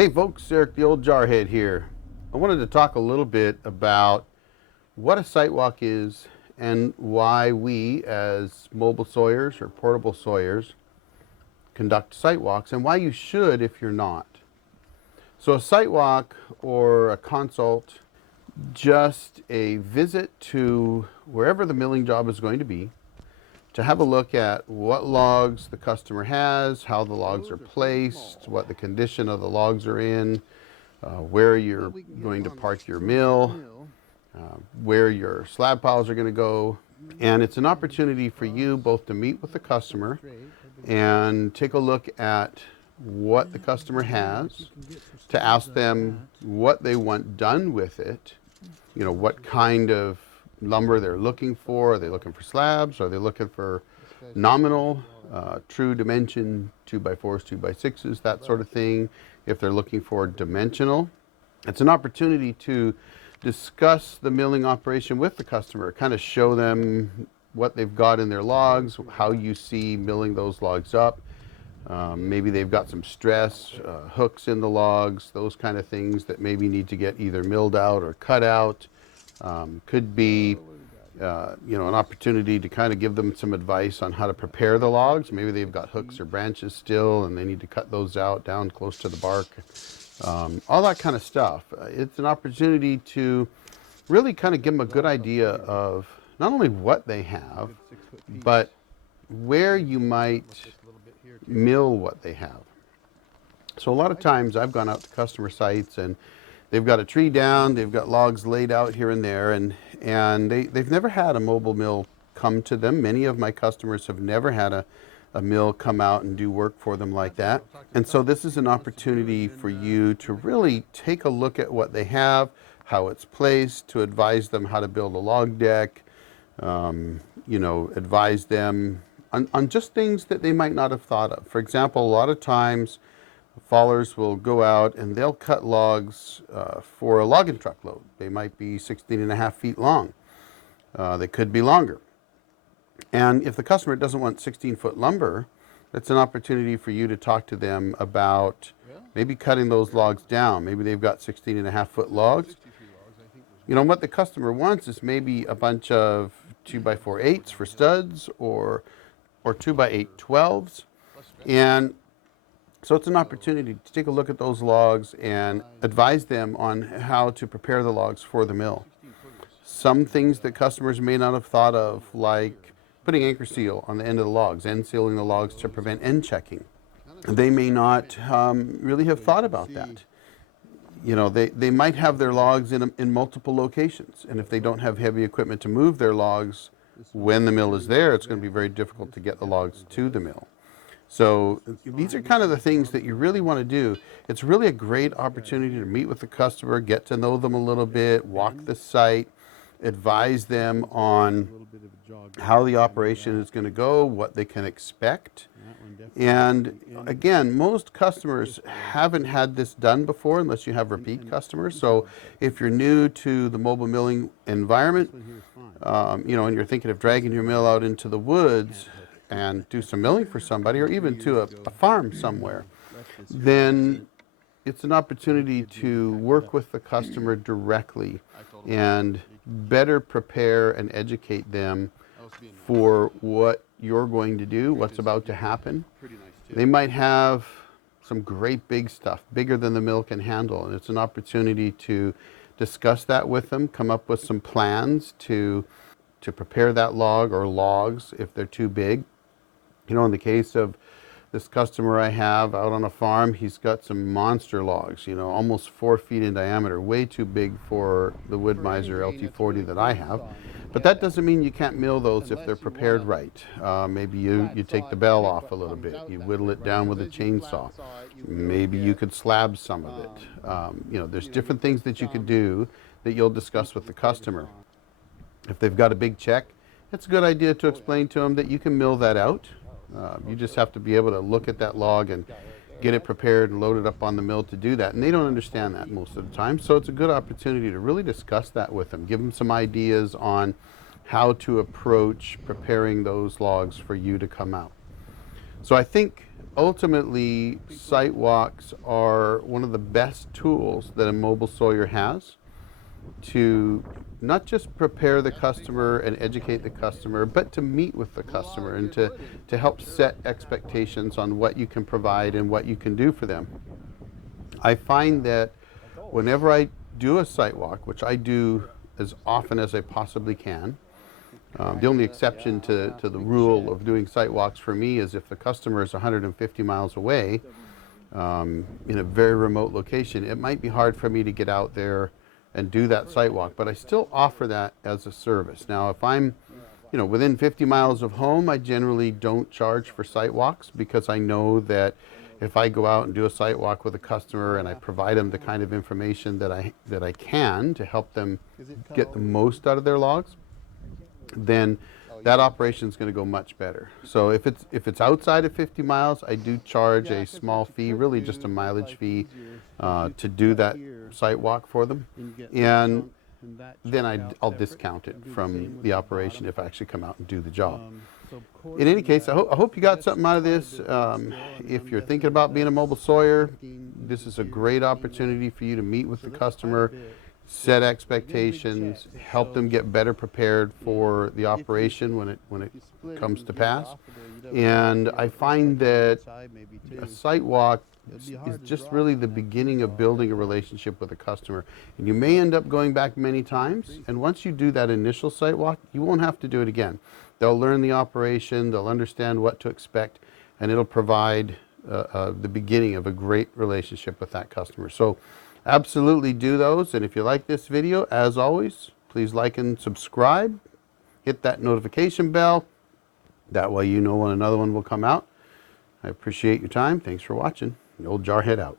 Hey folks, Eric the Old Jarhead here. I wanted to talk a little bit about what a site walk is and why we as mobile sawyers or portable sawyers conduct site walks, and why you should if you're not. So a site walk or a consult, just a visit to wherever the milling job is going to be, to have a look at what logs the customer has, how the logs are placed, what the condition of the logs are in, where you're going to park your mill, where your slab piles are going to go. And it's an opportunity for you both to meet with the customer and take a look at what the customer has, to ask them what they want done with it, you know, what kind of lumber they're looking for. Are they looking for slabs? Are they looking for nominal, true dimension, 2x4s, 2x6s, that sort of thing? If they're looking for dimensional, it's an opportunity to discuss the milling operation with the customer, kind of show them what they've got in their logs, how you see milling those logs up. Maybe they've got some stress, hooks in the logs, those kind of things that maybe need to get either milled out or cut out. Could be, you know, an opportunity to kind of give them some advice on how to prepare the logs. Maybe they've got hooks or branches still and they need to cut those out down close to the bark. All that kind of stuff. It's an opportunity to really kind of give them a good idea of not only what they have, but where you might mill what they have. So a lot of times I've gone out to customer sites and they've got a tree down, they've got logs laid out here and there, and they've never had a mobile mill come to them. Many of my customers have never had a mill come out and do work for them like that. And so this is an opportunity for you to really take a look at what they have, how it's placed, to advise them how to build a log deck, you know, advise them on just things that they might not have thought of. For example, a lot of times fallers will go out and they'll cut logs for a logging truck load. They might be 16.5 feet long. They could be longer. And if the customer doesn't want 16-foot lumber, it's an opportunity for you to talk to them about maybe cutting those logs down. Maybe they've got 16.5-foot logs. You know, what the customer wants is maybe a bunch of 2x4/8s for studs, or 2x8 12s. And so it's an opportunity to take a look at those logs and advise them on how to prepare the logs for the mill. Some things that customers may not have thought of, like putting anchor seal on the end of the logs, end sealing the logs to prevent end checking. They may not really have thought about that. You know, they might have their logs in multiple locations, and if they don't have heavy equipment to move their logs when the mill is there, it's going to be very difficult to get the logs to the mill. So these are kind of the things that you really want to do. It's really a great opportunity to meet with the customer, get to know them a little bit, walk the site, advise them on how the operation is going to go, what they can expect. And again, most customers haven't had this done before unless you have repeat customers. So if you're new to the mobile milling environment, you know, and you're thinking of dragging your mill out into the woods and do some milling for somebody, or even to a farm somewhere, then it's an opportunity to work with the customer directly and better prepare and educate them for what you're going to do, what's about to happen. They might have some great big stuff, bigger than the mill can handle, and it's an opportunity to discuss that with them, come up with some plans to prepare that log or logs if they're too big. You know, in the case of this customer I have out on a farm, he's got some monster logs, you know, almost 4 feet in diameter, way too big for the wood-mizer LT40 that I have. But that doesn't mean you can't mill those if they're prepared right. Maybe you take the bell off a little bit, you whittle it down with a chainsaw. Maybe you could slab some of it. You know, there's different things that you could do that you'll discuss with the customer. If they've got a big check, it's a good idea to explain to them that you can mill that out. You just have to be able to look at that log and get it prepared and load it up on the mill to do that. And they don't understand that most of the time. So it's a good opportunity to really discuss that with them, give them some ideas on how to approach preparing those logs for you to come out. So I think ultimately, site walks are one of the best tools that a mobile sawyer has to not just prepare the customer and educate the customer, but to meet with the customer and to help set expectations on what you can provide and what you can do for them. I find that whenever I do a site walk, which I do as often as I possibly can, the only exception to the rule of doing site walks for me is if the customer is 150 miles away in a very remote location. It might be hard for me to get out there and do that site walk, but I still offer that as a service. Now, if I'm within 50 miles of home, I generally don't charge for site walks because I know that if I go out and do a site walk with a customer and I provide them the kind of information that I can to help them get the most out of their logs, then that operation is going to go much better. So if it's outside of 50 miles, I do charge a small fee, really just a mileage fee, to do that site walk for them, and then I'll discount it from the operation if I actually come out and do the job. In any case, I hope you got something out of this. If you're thinking about being a mobile sawyer, this is a great opportunity for you to meet with the customer, set expectations, help them get better prepared for the operation when it comes to pass. And I find that a site walk is just really the beginning of building a relationship with a customer. And you may end up going back many times, and once you do that initial site walk, you won't have to do it again. They'll learn the operation, they'll understand what to expect, and it'll provide the beginning of a great relationship with that customer. So absolutely do those. And if you like this video, as always, please like and subscribe. Hit that notification bell. That way you know when another one will come out. I appreciate your time. Thanks for watching. The Old Jarhead out.